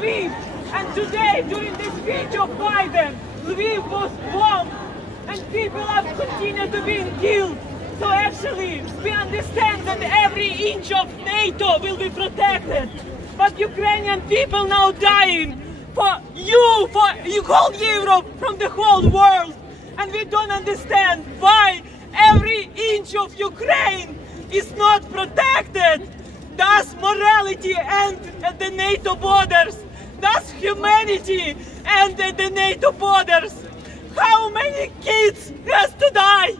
Lviv. And today, during this speech of Biden, Lviv was bombed and people have continued to be killed. So actually, we understand that every inch of NATO will be protected. But Ukrainian people now dying for you whole Europe, from the whole world. And we don't understand why every inch of Ukraine is not protected. Does morality end at the NATO borders? Does humanity end at the NATO borders? How many kids has to die?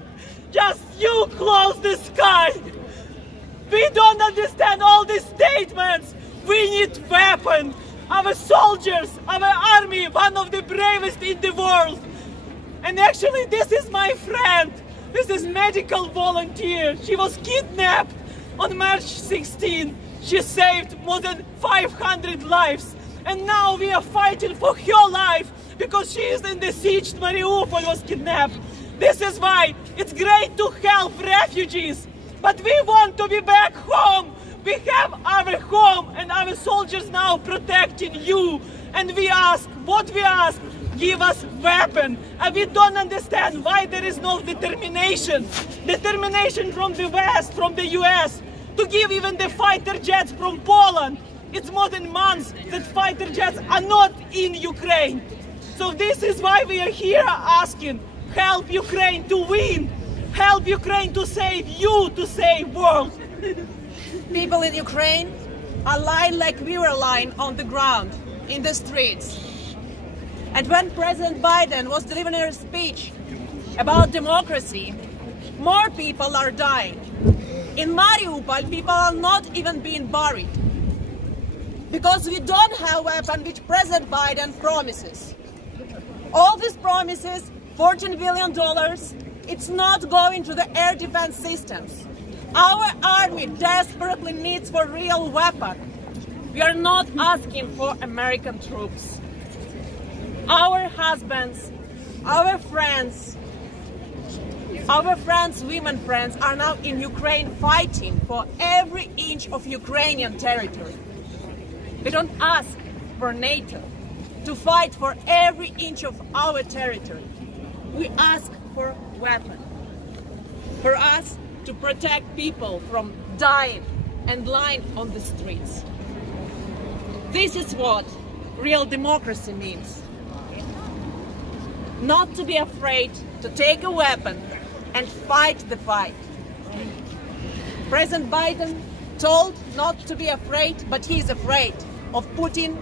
Just you close the sky. We don't understand all these statements. We need weapons. Our soldiers, our army, one of the bravest in the world. And actually, this is my friend. This is medical volunteer. She was kidnapped on March 16. She saved more than 500 lives. And now we are fighting for her life because she is in the siege. Mariupol was kidnapped. This is why it's great to help refugees. But we want to be back home. We have our home and our soldiers now protecting you. And we ask, what we ask, give us weapons. And we don't understand why there is no determination. Determination from the West, from the US, to give even the fighter jets from Poland. It's more than months that fighter jets are not in Ukraine. So this is why we are here asking, help Ukraine to win. Help Ukraine to save you, to save world. People in Ukraine are lying like we were lying on the ground, in the streets. And when President Biden was delivering a speech about democracy, more people are dying. In Mariupol, people are not even being buried. Because we don't have a weapon which President Biden promises. All these promises, $14 billion, it's not going to the air defense systems. Our army desperately needs for real weapon. We are not asking for American troops. Our husbands, our friends, women friends are now in Ukraine fighting for every inch of Ukrainian territory. We don't ask for NATO to fight for every inch of our territory. We ask for weapons. For us to protect people from dying and lying on the streets. This is what real democracy means. Not to be afraid to take a weapon and fight the fight. President Biden told not to be afraid, but he is afraid of Putin,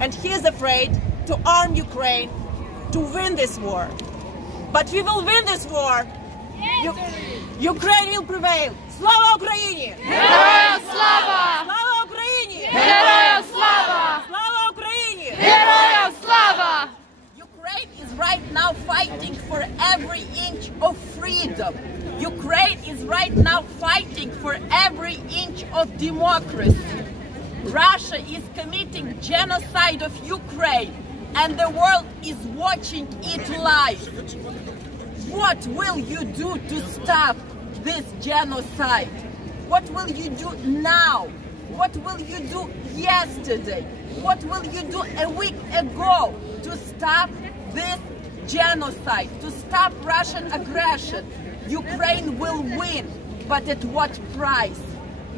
and he is afraid to arm Ukraine to win this war. But we will win this war. Ukraine will prevail. Slava Україні! Героям слава! Slava Україні! Героям слава! Slava Україні! Героям слава! Ukraine is right now fighting for every inch of freedom. Ukraine is right now fighting for every inch of democracy. Russia is committing genocide of Ukraine, and the world is watching it live. What will you do to stop this genocide? What will you do now? What will you do yesterday? What will you do a week ago to stop this genocide, to stop Russian aggression? Ukraine will win, but at what price?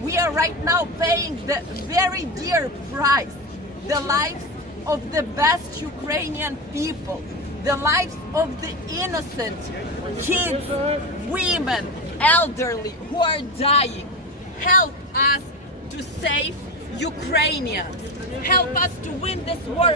We are right now paying the very dear price, the lives of the best Ukrainian people, the lives of the innocent kids, women, elderly who are dying. Help us to save Ukrainians. Help us to win this war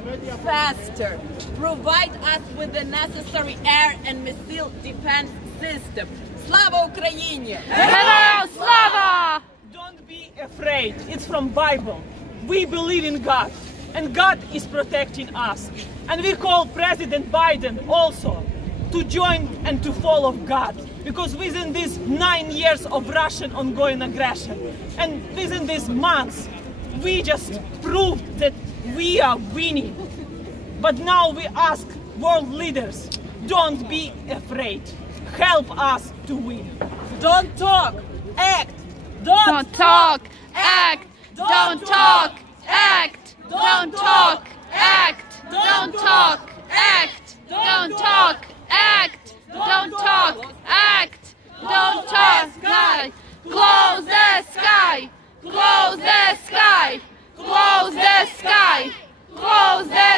faster. Provide us with the necessary air and missile defense system. Slava Ukraini! Героям слава! Don't be afraid. It's from Bible. We believe in God, and God is protecting us. And we call President Biden also to join and to follow God. Because within these 9 years of Russian ongoing aggression, and within these months, we just proved that we are winning. But now we ask world leaders, don't be afraid. Help us to win. Don't talk, act. Don't talk, act. Don't talk, act. Don't talk, Don't talk, act. Don't talk, act. Don't talk, act. Don't talk, sky. Close the sky. Close the sky. Close the sky. Close the